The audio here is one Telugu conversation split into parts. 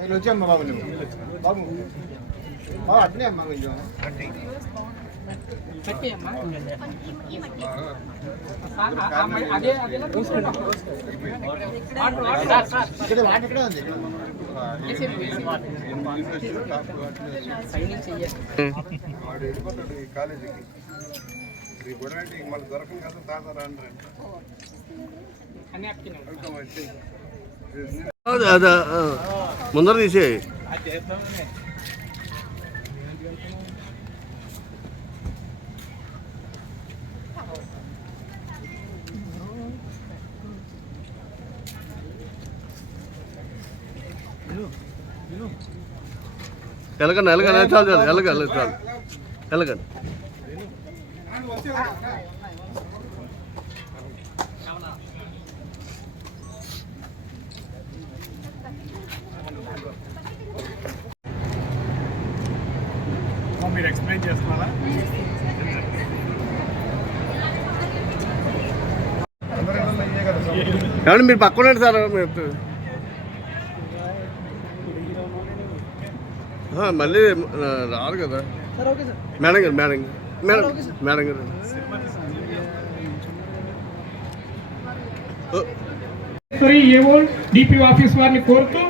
పెట్టాను వచ్చామ్మా బాబు నువ్వు బాబు. బాబు అట్నే అమ్మా కొంచెం కాలేజీకి ఈ గొడవంటే మళ్ళీ దొరకదు కదా తాత రాండి ముందర తీసేయి. ఎలగండి ఎలగండి చాలు చాలు ఎలగండి చాలు ఎలగండి ఏమండి మీరు పక్కన సార్. మళ్ళీ రారు కదా. Sir okay sir. మేడం గారు మేడం గారు. మేడం మేడం గారు. ఏవో డిపి ఆఫీస్ వారిని కోరుతూ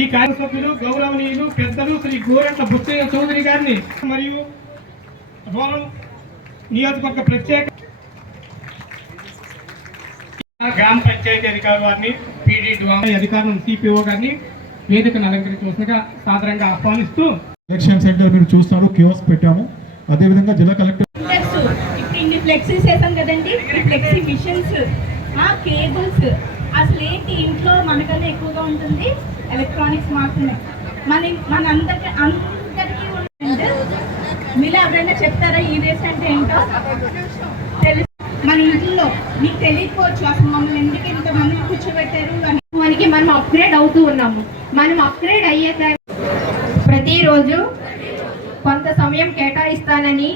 ఈ కార్యసభ్యులు గౌరవనీయులు పెద్దలు శ్రీ గోరంట్ల బుచ్చయ్య చౌదరి గారిని మరియు దూరం నియోజకవర్గ ప్రత్యేక గ్రామ పంచాయతీ అధికారుల వారిని పీడీ అధికారులను సిపిఓ గారిని వేదికను అలంకరించవలసిందిగా సాదరంగా ఆహ్వానిస్తూ ఎలక్షన్ సెంటర్ మీరు చూస్తున్నారు కియోస్క్ పెట్టాము. అదేవిధంగా జిల్లా కలెక్టర్ ఇప్పుడు ఇన్ని ఫ్లెక్సీస్ వేసాం కదండి. ఫ్లెక్సీ మిషన్స్ ఆ కేబుల్స్ అసలు ఏంటి? ఇంట్లో మనకన్నా ఎక్కువగా ఉంటుంది ఎలక్ట్రానిక్స్ మాత్రమే. మన మన అందరికి అందరికీ ఉంటుంది మీరు ఎవరైనా చెప్తారా ఈ వేస్ట్ అంటే ఏంటో? మన ఇంట్లో మీకు తెలియకపోవచ్చు. అసలు మమ్మల్ని ఎందుకు ఇంతమంది కూర్చోబెట్టారు అని. మనకి మనం అప్గ్రేడ్ అవుతూ ఉన్నాము. మనం అప్గ్రేడ్ అయ్యే ప్రతిరోజు కొంత సమయం కేటాయిస్తానని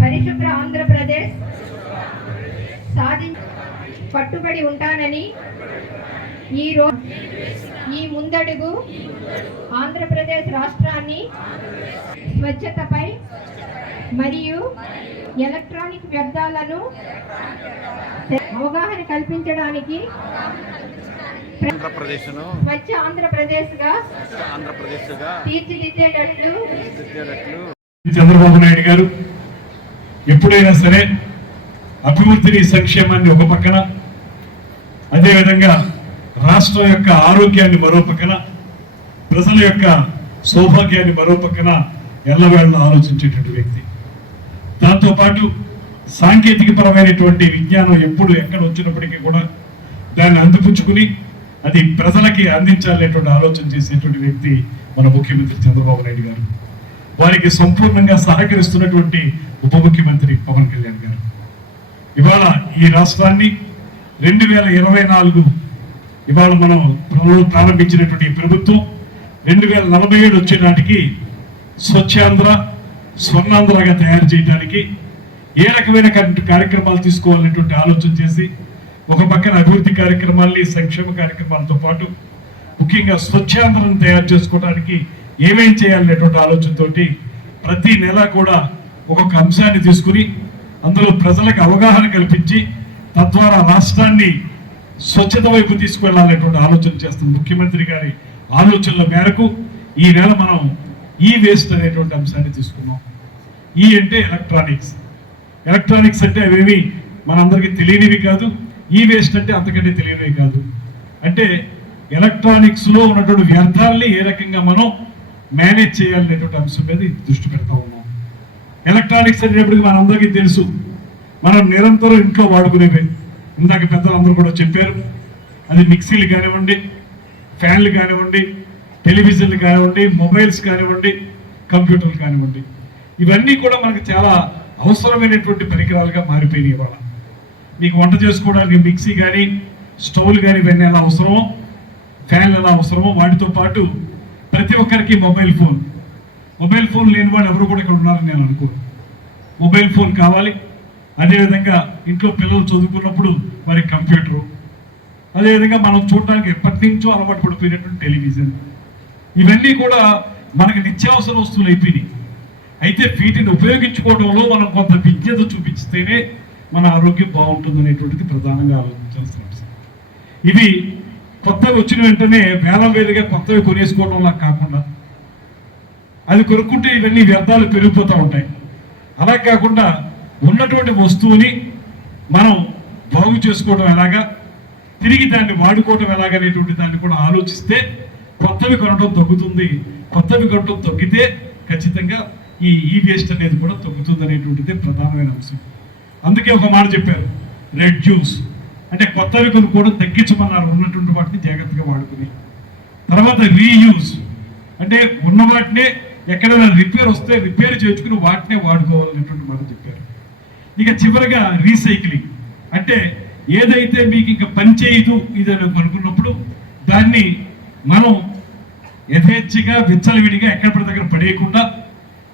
పరిశుభ్ర ఆంధ్రప్రదేశ్ సాధి పట్టుబడి ఉంటానని ఈ ఈ ముందడుగు ఆంధ్రప్రదేశ్ రాష్ట్రాన్ని స్వచ్ఛతపై మరియు ఎలక్ట్రానిక్ వ్యర్థాలను అవగాహన కల్పించడానికి ఆంధ్రప్రదేశ్ను స్వచ్ఛ ఆంధ్రప్రదేశ్గా ఆంధ్రప్రదేశ్గా తీర్చిదిద్దేటట్లు దిద్దేటట్లు చంద్రబాబు నాయుడు గారు ఎప్పుడైనా సరే అభివృద్ధిని సంక్షేమాన్ని ఒక పక్కన అదేవిధంగా రాష్ట్రం యొక్క ఆరోగ్యాన్ని మరో పక్కన ప్రజల యొక్క సౌభాగ్యాన్ని మరో పక్కన ఎల్లవేళ ఆలోచించేటువంటి వ్యక్తి. దాంతోపాటు సాంకేతిక విజ్ఞానం ఎప్పుడు ఎక్కడ వచ్చినప్పటికీ కూడా దాన్ని అందిపుచ్చుకుని అది ప్రజలకి అందించాలనేటువంటి ఆలోచన చేసేటువంటి వ్యక్తి మన ముఖ్యమంత్రి చంద్రబాబు నాయుడు గారు. వారికి సంపూర్ణంగా సహకరిస్తున్నటువంటి ఉప ముఖ్యమంత్రి పవన్ కళ్యాణ్ గారు. ఇవాళ ఈ రాష్ట్రాన్ని రెండు వేల ఇరవై నాలుగు ఇవాళ మనం ప్రారంభించినటువంటి ప్రభుత్వం రెండు వేల నలభై ఏడు వచ్చే నాటికి స్వచ్ఛాంధ్ర స్వర్ణాంధ్రగా తయారు చేయడానికి ఏ రకమైన కార్యక్రమాలు తీసుకోవాలనేటువంటి ఆలోచన చేసి ఒక పక్కన అభివృద్ధి కార్యక్రమాల్ని సంక్షేమ కార్యక్రమాలతో పాటు ముఖ్యంగా స్వచ్ఛాంధ్రను తయారు చేసుకోవడానికి ఏమేం చేయాలనేటువంటి ఆలోచనతోటి ప్రతి నెల కూడా ఒక్కొక్క అంశాన్ని తీసుకుని అందులో ప్రజలకు అవగాహన కల్పించి తద్వారా రాష్ట్రాన్ని స్వచ్ఛత వైపు తీసుకువెళ్ళాలనేటువంటి ఆలోచన చేస్తుంది ముఖ్యమంత్రి గారి ఆలోచనల మేరకు ఈ నెల మనం ఈ వేస్ట్ అనేటువంటి అంశాన్ని తీసుకున్నాం. ఈ అంటే ఎలక్ట్రానిక్స్ ఎలక్ట్రానిక్స్ అంటే అవేవి మనందరికీ తెలియనివి కాదు. ఈ వేస్ట్ అంటే అంతకంటే తెలియనివి కాదు. అంటే ఎలక్ట్రానిక్స్లో ఉన్నటువంటి వ్యర్థాలని ఏ రకంగా మనం మేనేజ్ చేయాలనేటువంటి అంశం మీద దృష్టి పెడతా ఉన్నాం. ఎలక్ట్రానిక్స్ అనేటప్పటికి మనందరికీ తెలుసు. మనం నిరంతరం ఇంట్లో వాడుకునేవి. ఇందాక పెద్దలందరూ కూడా చెప్పారు. అది మిక్సీలు కానివ్వండి ఫ్యాన్లు కానివ్వండి టెలివిజన్లు కానివ్వండి మొబైల్స్ కానివ్వండి కంప్యూటర్లు కానివ్వండి ఇవన్నీ కూడా మనకు చాలా అవసరమైనటువంటి పరికరాలుగా మారిపోయినాయి ఇవాళ. మీకు వంట చేసుకోవడానికి మిక్సీ కానీ స్టవ్లు కానీ ఇవన్నీ ఎలా అవసరమో ఫ్యాన్లు ఎలా అవసరమో వాటితో పాటు ప్రతి ఒక్కరికి మొబైల్ ఫోన్. మొబైల్ ఫోన్ లేని వాళ్ళు ఎవరు కూడా ఇక్కడ ఉన్నారని నేను అనుకోను. మొబైల్ ఫోన్ కావాలి. అదేవిధంగా ఇంట్లో పిల్లలు చదువుకున్నప్పుడు మరి కంప్యూటరు. అదేవిధంగా మనం చూడడానికి ఎప్పటి నుంచో అలవాటు పడిపోయినటువంటి టెలివిజన్. ఇవన్నీ కూడా మనకి నిత్యావసర వస్తువులు అయిపోయినాయి. అయితే వీటిని ఉపయోగించుకోవడంలో మనం కొంత విజ్ఞత చూపించితేనే మన ఆరోగ్యం బాగుంటుంది అనేటువంటిది ప్రధానంగా ఆలోచించాల్సిన అంశం. ఇవి కొత్తవి వచ్చిన వెంటనే వేలం వేలుగా కొత్తవి కొనేసుకోవడంలా కాకుండా అది కొనుక్కుంటే ఇవన్నీ వ్యర్థాలు పెరిగిపోతూ ఉంటాయి. అలా కాకుండా ఉన్నటువంటి వస్తువుని మనం బాగు చేసుకోవడం ఎలాగా తిరిగి దాన్ని వాడుకోవడం ఎలాగనేటువంటి దాన్ని కూడా ఆలోచిస్తే కొత్తవి కొనడం తగ్గుతుంది కొత్తవి కొనడం తగ్గితే ఖచ్చితంగా ఈ ఈ వేస్ట్ అనేది కూడా తగ్గుతుంది అనేటువంటిది ప్రధానమైన అంశం. అందుకే ఒక మాట చెప్పారు రెడ్ జ్యూస్ అంటే కొత్తవి కొనుక్కోవడం తగ్గించమన్నారు ఉన్నటువంటి వాటిని జాగ్రత్తగా వాడుకుని. తర్వాత రీయూజ్ అంటే ఉన్న వాటినే ఎక్కడైనా రిపేర్ వస్తే రిపేర్ చేయించుకుని వాటినే వాడుకోవాలనేటువంటి మాట చెప్పారు. ఇక చివరిగా రీసైక్లింగ్ అంటే ఏదైతే మీకు ఇంకా పని చేయదు ఇది అని అనుకున్నప్పుడు దాన్ని మనం యథేచ్ఛగా విచ్చలవిడిగా ఎక్కడ పడితే దగ్గర పడేయకుండా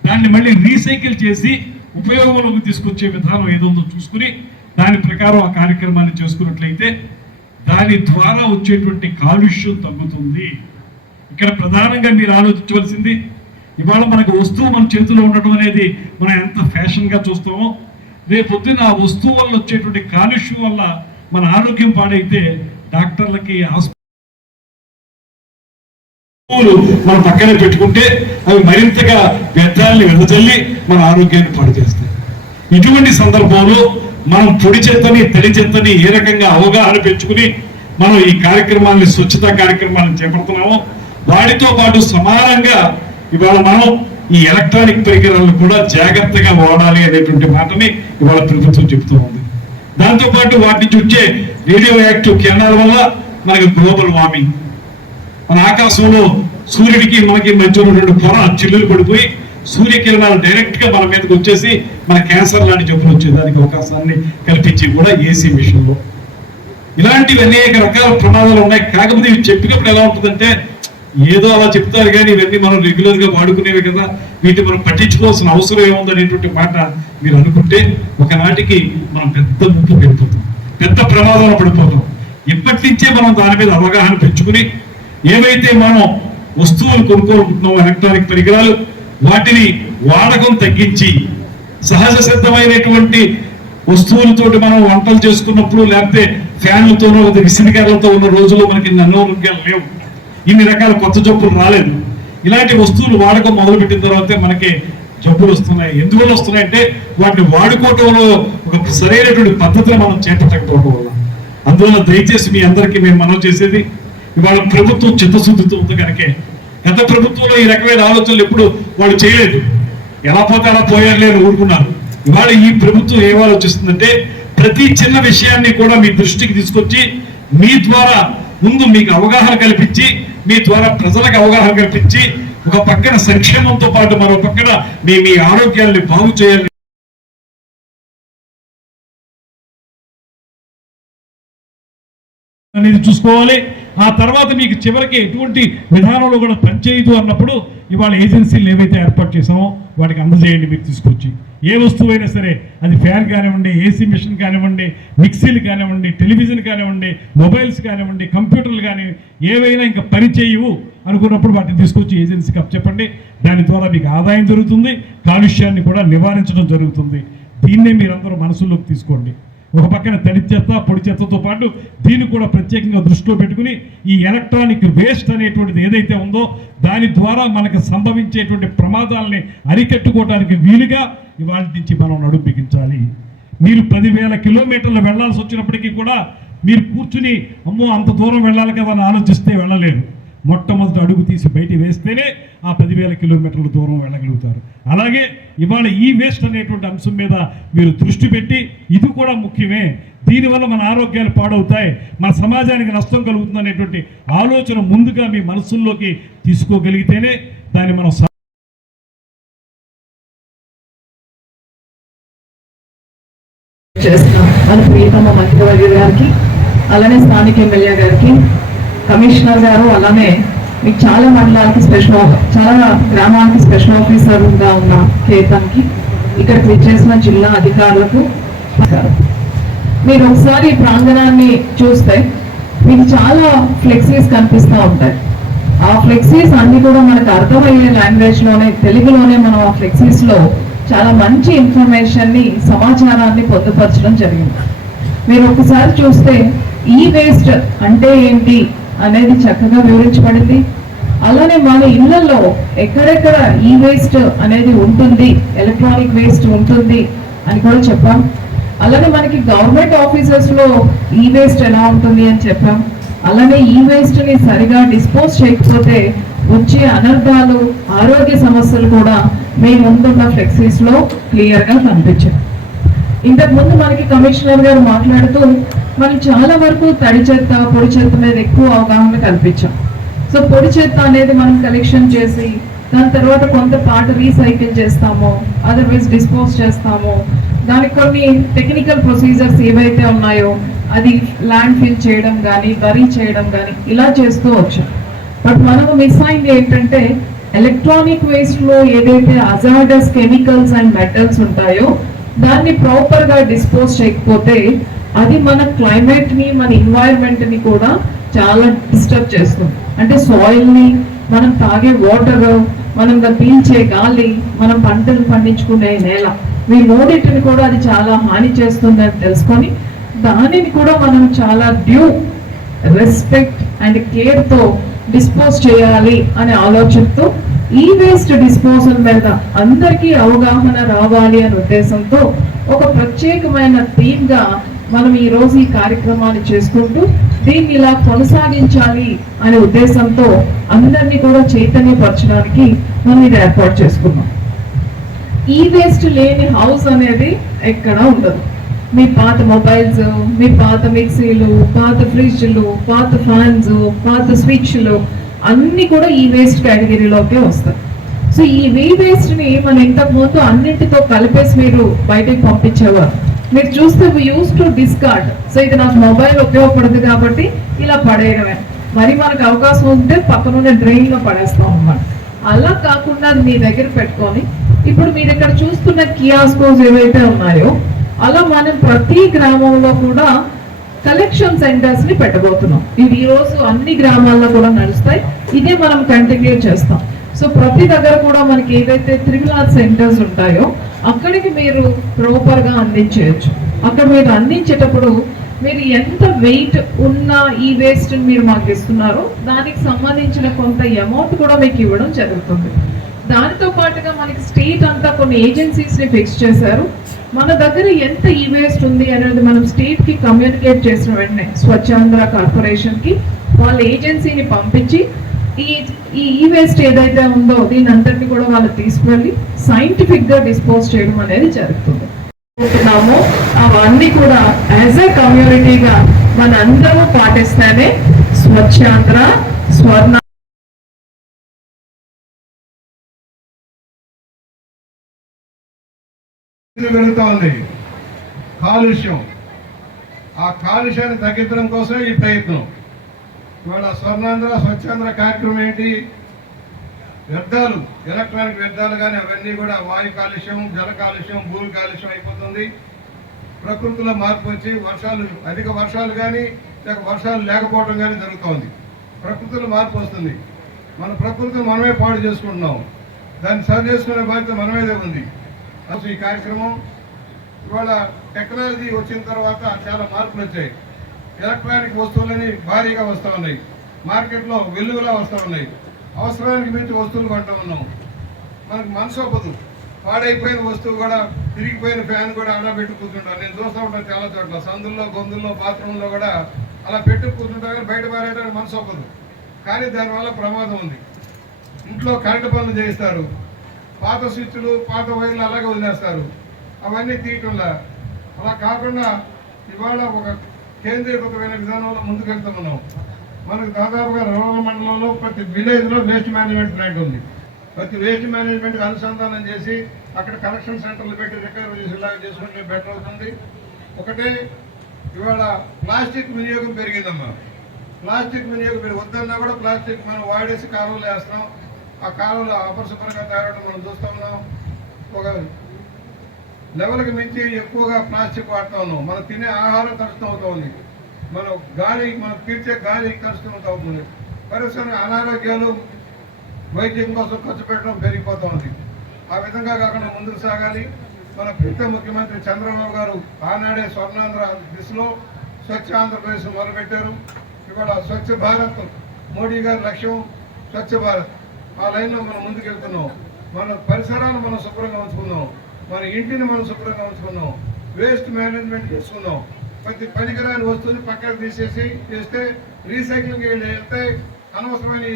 దాన్ని మళ్ళీ రీసైకిల్ చేసి ఉపయోగంలోకి తీసుకొచ్చే విధానం ఏదో చూసుకుని దాని ప్రకారం ఆ కార్యక్రమాన్ని చేసుకున్నట్లయితే దాని ద్వారా వచ్చేటువంటి కాలుష్యం తగ్గుతుంది. ఇక్కడ ప్రధానంగా మీరు ఆలోచించవలసింది ఇవాళ మనకు వస్తువు మన చేతిలో ఉండటం అనేది మనం ఎంత ఫ్యాషన్గా చూస్తామో రేపొద్దున ఆ వస్తువు వల్ల వచ్చేటువంటి కాలుష్యం వల్ల మన ఆరోగ్యం పాడైతే డాక్టర్లకి హాస్పిటల్ మనం పక్కనే పెట్టుకుంటే అవి మరింతగా వ్యర్థాలని వెదజల్లి మన ఆరోగ్యాన్ని పాడు చేస్తాయి. ఇటువంటి సందర్భంలో మనం పొడి చెత్తని తడి చెత్తని ఏ రకంగా అవగాహన పెంచుకుని మనం ఈ కార్యక్రమాన్ని స్వచ్ఛత కార్యక్రమాలను చేపడుతున్నామో వాటితో పాటు సమానంగా ఇవాళ మనం ఈ ఎలక్ట్రానిక్ పరికరాలను కూడా జాగ్రత్తగా వాడాలి అనేటువంటి మాటని ఇవాళ ప్రభుత్వం చెబుతూ ఉంది. దాంతో పాటు వాటి నుంచి వచ్చే రేడియో యాక్టివ్ కిరణాల వల్ల మనకి గ్లోబల్ వార్మింగ్ మన ఆకాశంలో సూర్యుడికి మనకి మధ్య ఉన్నటువంటి పొర చిల్లులు పడిపోయి సూర్యకిరణాలు డైరెక్ట్గా మన మీదకి వచ్చేసి మన క్యాన్సర్ లాంటి జబ్బులు వచ్చేదానికి అవకాశాన్ని కల్పించి కూడా ఏసీ మిషన్లో ఇలాంటివి అనేక రకాల ప్రమాదాలు ఉన్నాయి. కాకపోతే ఇవి చెప్పినప్పుడు ఎలా ఉంటుందంటే ఏదో అలా చెప్తారు కానీ ఇవన్నీ మనం రెగ్యులర్గా వాడుకునేవి కదా. వీటిని మనం పట్టించుకోవాల్సిన అవసరం ఏముందనేటువంటి మాట మీరు అనుకుంటే ఒకనాటికి మనం పెద్ద ముప్పు పెడిపోతాం పెద్ద ప్రమాదంలో పడిపోతాం. ఇప్పటి నుంచే మనం దాని మీద అవగాహన పెంచుకుని ఏవైతే మనం వస్తువులు కొనుక్కోనుకుంటున్నాం ఎలక్ట్రానిక్ పరికరాలు వాటిని వాడకం తగ్గించి సహజ సిద్ధమైనటువంటి వస్తువులతోటి మనం వంటలు చేసుకున్నప్పుడు లేకపోతే ఫ్యాన్లతోనో లేదా విసిరికాయలతో ఉన్న రోజుల్లో మనకి అనారోగ్యాలు లేవు. ఇన్ని రకాల కొత్త జబ్బులు రాలేదు. ఇలాంటి వస్తువులు వాడకం మొదలుపెట్టిన తర్వాతే మనకి జబ్బులు వస్తున్నాయి. ఎందువల్ల వస్తున్నాయంటే వాటిని వాడుకోవటంలో ఒక సరైనటువంటి పద్ధతిని మనం చేపట్టకపోవడం వల్ల. అందువల్ల దయచేసి మీ అందరికీ మేము మనం చేసేది ఇవాళ ప్రభుత్వం చిత్తశుద్ధితో ఉంది కనుకే. గత ప్రభుత్వంలో ఈ రకమైన ఆలోచనలు ఎప్పుడు వాళ్ళు చేయలేదు. ఎలా పోతే అలా పోయారులే అని ఊరుకున్నారు. ఇవాళ ఈ ప్రభుత్వం ఏం ఆలోచిస్తుందంటే ప్రతి చిన్న విషయాన్ని కూడా మీ దృష్టికి తీసుకొచ్చి మీ ద్వారా ముందు మీకు అవగాహన కల్పించి మీ ద్వారా ప్రజలకు అవగాహన కల్పించి ఒక పక్కన సంక్షేమంతో పాటు మరో పక్కన మీ మీ ఆరోగ్యాన్ని బాగు చేయాలి అనేది చూసుకోవాలి. ఆ తర్వాత మీకు చివరికి ఎటువంటి విధానంలో కూడా పనిచేయదు అన్నప్పుడు ఇవాళ ఏజెన్సీలు ఏవైతే ఏర్పాటు చేసామో వాటికి అందజేయండి మీకు తీసుకొచ్చి. ఏ వస్తువైనా సరే అది ఫ్యాన్ కానివ్వండి ఏసీ మిషన్ కానివ్వండి మిక్సీలు కానివ్వండి టెలివిజన్ కానివ్వండి మొబైల్స్ కానివ్వండి కంప్యూటర్లు కానీ ఏవైనా ఇంకా పని చేయవు అనుకున్నప్పుడు వాటిని తీసుకొచ్చి ఏజెన్సీకి చెప్పండి దాని ద్వారా మీకు ఆదాయం జరుగుతుంది కాలుష్యాన్ని కూడా నివారించడం జరుగుతుంది. దీన్నే మీరందరూ మనసులోకి తీసుకోండి. ఒక పక్కన తడి చెత్త పొడి చెత్తతో పాటు దీన్ని కూడా ప్రత్యేకంగా దృష్టిలో పెట్టుకుని ఈ ఎలక్ట్రానిక్ వేస్ట్ అనేటువంటిది ఏదైతే ఉందో దాని ద్వారా మనకు సంభవించేటువంటి ప్రమాదాలని అరికట్టుకోవడానికి వీలుగా ఇవాళ నుంచి మనం నడుం బిగించాలి. మీరు పదివేల కిలోమీటర్లు వెళ్ళాల్సి వచ్చినప్పటికీ కూడా మీరు కూర్చుని అమ్మో అంత దూరం వెళ్ళాలి కదా అని ఆలోచిస్తే వెళ్ళలేరు. మొట్టమొదటి అడుగు తీసి బయట వేస్తేనే ఆ పదివేల కిలోమీటర్ల దూరం వెళ్ళగలుగుతారు. అలాగే ఇవాళ ఈ వేస్ట్ అనేటువంటి అంశం మీద మీరు దృష్టి పెట్టి ఇది కూడా ముఖ్యమే. దీనివల్ల మన ఆరోగ్యాలు పాడవుతాయి మన సమాజానికి నష్టం కలుగుతుంది అనేటువంటి ఆలోచన ముందుగా మీ మనసుల్లోకి తీసుకోగలిగితేనే దాన్ని మనం చేస్తున్నాం. మన ప్రియతమ మంత్రివర్యులు గారికి అలానే స్థానిక ఎమ్మెల్యే గారికి కమిషనర్ గారు అలానే మీకు చాలా మండలాలకి స్పెషల్ చాలా గ్రామాలకి స్పెషల్ ఆఫీసర్గా ఉన్న కేతన్కి ఇక్కడ విచ్చేసిన జిల్లా అధికారులకు మీరు ఒకసారి ప్రాంగణాన్ని చూస్తే మీకు చాలా ఫ్లెక్సీస్ కనిపిస్తూ ఉంటాయి. ఆ ఫ్లెక్సీస్ అన్ని కూడా మనకు అర్థమయ్యే లాంగ్వేజ్లోనే తెలుగులోనే మనం ఆ ఫ్లెక్సీస్లో చాలా మంచి ఇన్ఫర్మేషన్ని సమాచారాన్ని పొందుపరచడం జరిగింది. మీరు ఒకసారి చూస్తే ఈ వేస్ట్ అంటే ఏంటి? అనేది చక్కగా వివరించబడింది. అలానే మన ఇళ్ళలో ఎక్కడెక్కడ ఈ వేస్ట్ అనేది ఉంటుంది ఎలక్ట్రానిక్ వేస్ట్ ఉంటుంది అని కూడా చెప్పాం. అలానే మనకి గవర్నమెంట్ ఆఫీసెస్లో ఈ వేస్ట్ ఎలా ఉంటుంది అని చెప్పాం. అలానే ఈ వేస్ట్ని సరిగా డిస్పోజ్ చేయకపోతే వచ్చే అనర్థాలు ఆరోగ్య సమస్యలు కూడా మీ ముందున్న ఫ్లెక్సీస్లో క్లియర్గా క్లియర్గా కనిపించాయి ఇంతకుముందు మనకి కమిషనర్ గారు మాట్లాడుతూ మనం చాలా వరకు తడి చెత్త పొడి చెత్త మీద ఎక్కువ అవగాహన కల్పించాం. సో పొడి చెత్త అనేది మనం కలెక్షన్ చేసి దాని తర్వాత కొంత పార్ట్ రీసైకిల్ చేస్తాము అదర్వైజ్ డిస్పోజ్ చేస్తాము. దానికి కొన్ని టెక్నికల్ ప్రొసీజర్స్ ఏవైతే ఉన్నాయో అది ల్యాండ్ ఫిల్ చేయడం కానీ బరీ చేయడం కానీ ఇలా చేస్తూ వచ్చాం. బట్ మనము మిస్ అయింది ఏంటంటే ఎలక్ట్రానిక్ వేస్ట్లో ఏదైతే అజార్డస్ కెమికల్స్ అండ్ మెటల్స్ ఉంటాయో దాన్ని ప్రాపర్గా డిస్పోజ్ చేయకపోతే అది మన క్లైమేట్ని మన ఎన్వైరన్మెంట్ని కూడా చాలా డిస్టర్బ్ చేస్తుంది. అంటే సాయిల్ని మనం తాగే వాటర్ మనం పీల్చే గాలి మనం పంటలు పండించుకునే నేల ఈ మూడింటిని కూడా అది చాలా హాని చేస్తుందని తెలుసుకొని దానిని కూడా మనం చాలా డ్యూ రెస్పెక్ట్ అండ్ కేర్తో డిస్పోజ్ చేయాలి అనే ఆలోచనతో ఈ వేస్ట్ డిస్పోజల్ మీద అందరికీ అవగాహన రావాలి అనే ఉద్దేశంతో ఒక ప్రత్యేకమైన థీమ్గా మనం ఈ రోజు ఈ కార్యక్రమాన్ని చేసుకుంటూ దీన్ని ఇలా కొనసాగించాలి అనే ఉద్దేశంతో అందరినీ కూడా చైతన్యపరచడానికి మనం ఇది ఏర్పాటు చేసుకున్నాం. ఈ వేస్ట్ లేని హౌస్ అనేది ఎక్కడా ఉండదు. మీ పాత మొబైల్స్ మీ పాత మిక్సీలు పాత ఫ్రిడ్జ్లు పాత ఫ్యాన్స్ పాత స్విచ్లు అన్నీ కూడా ఈ వేస్ట్ కేటగిరీలోకే వస్తాయి. సో ఈ వీ వేస్ట్ని మనం ఇంతకుముందు అన్నింటితో కలిపేసి మీరు బయటకు పంపించేవారు. మీరు చూస్తే యూస్ టు డిస్కార్డ్ సో ఇది నాకు మొబైల్ ఉపయోగపడదు కాబట్టి ఇలా పడేయడమే. మరి మనకు అవకాశం ఉంటే పక్కనున్న డ్రైన్లో పడేస్తాం అన్నమాట. అలా కాకుండా అది మీ దగ్గర పెట్టుకొని ఇప్పుడు మీరు ఇక్కడ చూస్తున్న కియాస్కోస్ ఏవైతే ఉన్నాయో అలా మనం ప్రతి గ్రామంలో కూడా కలెక్షన్ సెంటర్స్ని పెట్టబోతున్నాం. ఇది ఈ రోజు అన్ని గ్రామాల్లో కూడా నడుస్తాయి. ఇదే మనం కంటిన్యూ చేస్తాం. సో ప్రతి దగ్గర కూడా మనకి ఏదైతే త్రిమిలా సెంటర్స్ ఉంటాయో అక్కడికి మీరు ప్రాపర్గా అందించవచ్చు. అందించేయచ్చు అక్కడ మీరు అందించేటప్పుడు మీరు ఎంత వెయిట్ ఉన్న ఈ వేస్ట్ని మీరు మాకు ఇస్తున్నారో దానికి సంబంధించిన కొంత అమౌంట్ కూడా మీకు ఇవ్వడం జరుగుతుంది. దానితో పాటుగా మనకి స్టేట్ అంతా కొన్ని ఏజెన్సీస్ని ఫిక్స్ చేశారు. మన దగ్గర ఎంత ఈ వేస్ట్ ఉంది అనేది మనం స్టేట్కి కమ్యూనికేట్ చేసిన వెంటనే స్వచ్ఛాంధ్ర కార్పొరేషన్కి వాళ్ళ ఏజెన్సీని పంపించి ఈ ఈ ఈ వేస్ట్ ఏదైతే ఉందో దీని అంతటిని కూడా వాళ్ళు తీసుకువెళ్ళి సైంటిఫిక్గా డిస్పోజ్ చేయడం అనేది జరుగుతుంది. అనుకుంటున్నామో. అవన్నీ కూడా యాజ్ ఎ కమ్యూనిటీగా మన అందరూ పాటిస్తేనే స్వచ్ఛాంధ్ర స్వర్ణ పెరుగుతా ఉంది కాలుష్యం. ఆ కాలుష్యాన్ని తగ్గించడం కోసమే ఈ ప్రయత్నం. ఇవాళ స్వర్ణాంధ్ర స్వచ్ఛాంధ్ర కార్యక్రమం ఏంటి? వ్యర్థాలు ఎలక్ట్రానిక్ వ్యర్థాలు కానీ అవన్నీ కూడా వాయు కాలుష్యం జల కాలుష్యం భూమి కాలుష్యం అయిపోతుంది. ప్రకృతిలో మార్పు వచ్చి వర్షాలు అధిక వర్షాలు కానీ లేక వర్షాలు లేకపోవడం కానీ జరుగుతోంది. ప్రకృతిలో మార్పు వస్తుంది. మన ప్రకృతిని మనమే పాడు చేసుకుంటున్నాం. దాన్ని సరి చేసుకునే బాధ్యత మనమేదే ఉంది. అసలు ఈ కార్యక్రమం ఇవాళ టెక్నాలజీ వచ్చిన తర్వాత చాలా మార్పులు వచ్చాయి. ఎలక్ట్రానిక్ వస్తువులని భారీగా వస్తూ ఉన్నాయి. మార్కెట్లో వెలుగులా వస్తూ ఉన్నాయి. అవసరానికి మించి వస్తువులు కొంటూ ఉన్నాం. మనకు మనసు అవ్వదు పాడైపోయిన వస్తువు కూడా తిరిగిపోయిన ఫ్యాన్ కూడా అలా పెట్టి కూర్చుంటాం నేను చూస్తూ ఉంటాను చాలా చోట్ల. సందుల్లో గొంతుల్లో బాత్రూంలో కూడా అలా పెట్టి కూర్చుంటా కానీ బయట పారేయడానికి మనసు అవ్వదు కానీ దానివల్ల ప్రమాదం ఉంది. ఇంట్లో కరెంటు పనులు చేయిస్తారు. పాత స్విచ్లు పాత వైర్లు అలాగే వదిలేస్తారు. అవన్నీ తీయటంలా అలా కాకుండా ఇవాళ ఒక కేంద్రీకృతమైన విధానంలో ముందుకెళ్తున్నాం మనకు దాదాపుగా రూరల్ మండలంలో ప్రతి విలేజ్లో వేస్ట్ మేనేజ్మెంట్ ప్లాంట్ ఉంది. ప్రతి వేస్ట్ మేనేజ్మెంట్ అనుసంధానం చేసి అక్కడ కలెక్షన్ సెంటర్లు పెట్టి రికవరీ చేసేలాగా చేసుకుంటే బెటర్ అవుతుంది. ఒకటే ఇవాళ ప్లాస్టిక్ వినియోగం పెరిగిందమ్మా. ప్లాస్టిక్ వినియోగం పెరిగి వద్దన్నా కూడా ప్లాస్టిక్ మనం వాడేసి కాలువలు వేస్తున్నాం. ఆ కాలువలు అపరిశుభ్రంగా తయారవడం మనం చూస్తూ ఉన్నాం. ఒక లెవెల్కి మించి ఎక్కువగా ప్లాస్టిక్ వాడుతూ ఉన్నాం మనం తినే ఆహారం కలుషితం అవుతూ ఉంది. మనం గాలి మనం పీల్చే గాలి కలుషితం అవుతూ పరిశ్రమ అనారోగ్యాలు వైద్యం కోసం ఖర్చు పెట్టడం పెరిగిపోతూ ఉంది. ఆ విధంగా కాకుండా ముందుకు సాగాలి. మన ప్రీత ముఖ్యమంత్రి చంద్రబాబు గారు ఆనాడే స్వర్ణాంధ్ర దిశలో స్వచ్ఛ ఆంధ్రప్రదేశ్ మొదలుపెట్టారు. ఇవాళ స్వచ్ఛ భారత్ మోడీ గారి లక్ష్యం స్వచ్ఛ భారత్. ఆ లైన్లో మనం ముందుకెళ్తున్నాం. మన పరిసరాలు మనం శుభ్రంగా ఉంచుకుందాం. మన ఇంటిని మనం శుభ్రంగా ఉంచుకున్నాం. వేస్ట్ మేనేజ్మెంట్ చేసుకున్నాం. ప్రతి పనికిరాని వస్తువుని పక్కన తీసేసి చేస్తే రీసైక్లింగ్ వెళ్తే అనవసరమైన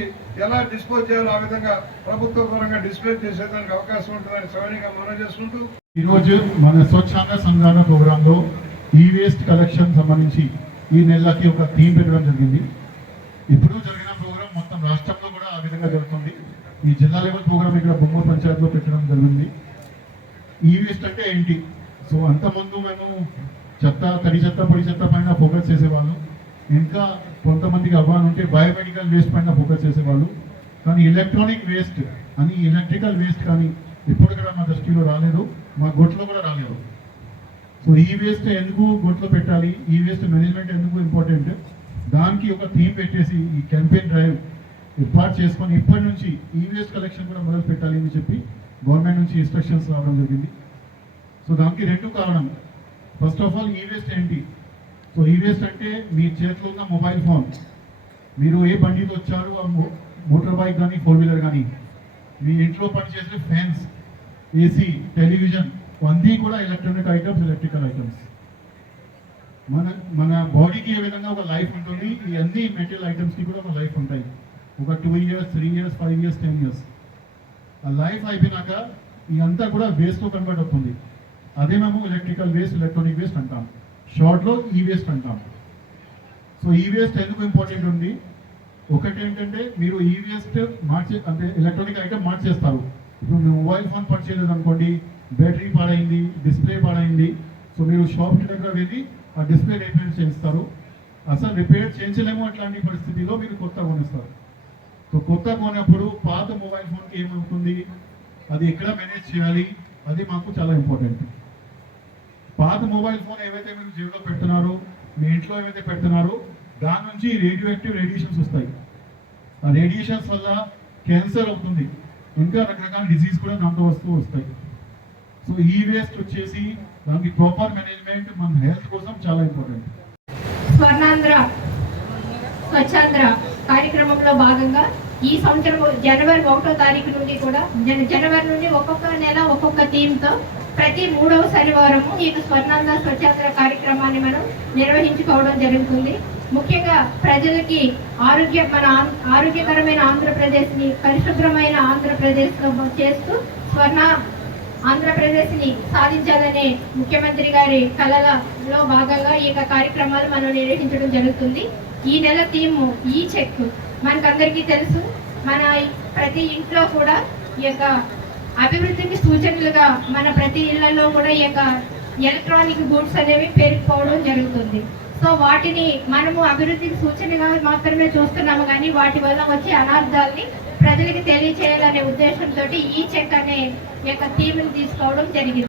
ఎలా డిస్పోజ్ చేయాలో ఆ విధంగా ప్రభుత్వ పరంగా డిస్ప్లే చేసేదానికి అవకాశం ఉంటుందని సవణిగా మనం చేసుకుంటూ ఈరోజు మన స్వచ్ఛంద సంధాన ప్రోగ్రాంలో ఈ వేస్ట్ కలెక్షన్ సంబంధించి ఈ నెలకి ఒక థీమ్ పెట్టడం జరిగింది. ఇప్పుడు జరిగిన ప్రోగ్రాం మొత్తం రాష్ట్రంలో కూడా ఆ విధంగా జరుగుతుంది. ఈ జిల్లా లెవెల్ ప్రోగ్రామ్ ఇక్కడ బొమ్మ పంచాయత్లో పెట్టడం జరిగింది. ఈ వేస్ట్ అంటే ఏంటి? సో అంతమందు మేము చెత్త తడి చెత్త పొడి చెత్త పైన ఫోకస్ చేసేవాళ్ళం. ఇంకా కొంతమందికి అవగాహన ఉంటే బయోమెడికల్ వేస్ట్ పైన ఫోకస్ చేసేవాళ్ళు. కానీ ఎలక్ట్రానిక్ వేస్ట్ అని ఎలక్ట్రికల్ వేస్ట్ కానీ ఇప్పుడు కూడా మా దృష్టిలో రాలేదు మా గొట్లో కూడా రాలేదు. సో ఈ వేస్ట్ ఎందుకు గొట్లో పెట్టాలి? ఈ వేస్ట్ మేనేజ్మెంట్ ఎందుకు ఇంపార్టెంట్? దానికి ఒక థీమ్ పెట్టేసి ఈ క్యాంపెయిన్ డ్రైవ్ ఏర్పాటు చేసుకొని ఇప్పటి నుంచి ఈ వేస్ట్ కలెక్షన్ కూడా మొదలు పెట్టాలి అని చెప్పి గవర్నమెంట్ నుంచి ఇన్స్ట్రక్షన్స్ రావడం జరిగింది. సో దానికి రెండు కారణం. ఫస్ట్ ఆఫ్ ఆల్ ఈ వేస్ట్ ఏంటి? సో ఈ వేస్ట్ అంటే మీ చేతిలో ఉన్న మొబైల్ ఫోన్ మీరు ఏ బండితో వచ్చారు ఆ మోటార్ బైక్ కానీ ఫోర్ వీలర్ కానీ మీ ఇంట్లో పనిచేసే ఫ్యాన్స్ ఏసీ టెలివిజన్ అన్నీ కూడా ఎలక్ట్రానిక్ ఐటమ్స్ ఎలక్ట్రికల్ ఐటమ్స్ మన మన బాడీకి ఏ విధంగా ఒక లైఫ్ ఉంటుంది ఈ అన్ని మెటీరియల్ ఐటమ్స్కి కూడా ఒక లైఫ్ ఉంటాయి. ఒక two years three years five years ten years life అయిపోయినాక ఇదంతా కూడా వేస్ట్తో కన్వర్ట్ అవుతుంది అదే మేము ఎలక్ట్రికల్ వేస్ట్ ఎలక్ట్రానిక్ వేస్ట్ అంటాం. షార్ట్లో ఈ వేస్ట్ అంటాం. సో ఈ వేస్ట్ ఎందుకు ఇంపార్టెంట్ ఉంది? ఒకటి ఏంటంటే మీరు e ఈ వేస్ట్ మార్చే అంటే ఎలక్ట్రానిక్ ఐటమ్ మార్చేస్తారు. ఇప్పుడు మీ మొబైల్ ఫోన్ పనిచేయలేదు అనుకోండి బ్యాటరీ పాడైంది డిస్ప్లే పాడైంది. సో మీరు షాప్ దగ్గర వెళ్ళి ఆ డిస్ప్లే రిపేర్ చేయిస్తారు అసలు రిపేర్ చేయించలేము అట్లాంటి పరిస్థితిలో మీరు కొత్త కొనిస్తారు కొత్త కొన్నప్పుడు పాత మొబైల్ ఫోన్కి ఏమవుతుంది అది ఎక్కడ మేనేజ్ చేయాలి? అది మాకు చాలా ఇంపార్టెంట్ పాత మొబైల్ ఫోన్ ఏవైతే మీరు జేబులో పెడుతున్నారో మీ ఇంట్లో ఏవైతే పెడుతున్నారో దాని నుంచి రేడియో యాక్టివ్ రేడియేషన్స్ వస్తాయి. ఆ రేడియేషన్స్ వల్ల క్యాన్సర్ అవుతుంది. ఇంకా రకరకాల డిసీజ్ కూడా దాంట్లో వస్తూ వస్తాయి. సో ఈ వేస్ట్ వచ్చేసి దానికి ప్రాపర్ మేనేజ్మెంట్ మన హెల్త్ కోసం చాలా ఇంపార్టెంట్ స్వర్ణాంధ్ర స్వచ్ఛాంధ్ర కార్యక్రమంలో భాగంగా ఈ సంవత్సరం జనవరి ఒకటో తారీఖు నుండి కూడా జన- జనవరి నుండి ఒక్కొక్క నెల ఒక్కొక్క థీమ్తో ప్రతి మూడవ శనివారము ఈ స్వర్ణాంద స్వచ్ఛాంధ్ర కార్యక్రమాన్ని మనం నిర్వహించుకోవడం జరుగుతుంది. ముఖ్యంగా ప్రజలకి ఆరోగ్య మన ఆరోగ్యకరమైన ఆంధ్రప్రదేశ్ని పరిశుభ్రమైన ఆంధ్రప్రదేశ్లో చేస్తూ స్వర్ణ ఆంధ్రప్రదేశ్ని సాధించాలనే ముఖ్యమంత్రి గారి కళలలో భాగంగా ఈ యొక్క కార్యక్రమాలు మనం నిర్వహించడం జరుగుతుంది. ఈ నెల థీమ్ ఈ చెక్ మనకందరికీ తెలుసు మన ప్రతి ఇంట్లో కూడా ఈ యొక్క అభివృద్ధికి సూచనలుగా మన ప్రతి ఇళ్ళలో కూడా ఈ యొక్క ఎలక్ట్రానిక్ గూడ్స్ అనేవి పేరుకుపోవడం జరుగుతుంది. సో వాటిని మనము అభివృద్ధికి సూచనగా మాత్రమే చూస్తున్నాము కానీ వాటి వల్ల వచ్చే అనార్థాలని ప్రజలకు తెలియచేయాలనే ఉద్దేశంతో ఈ చెక్ అనే యొక్క థీమ్ని తీసుకోవడం జరిగింది.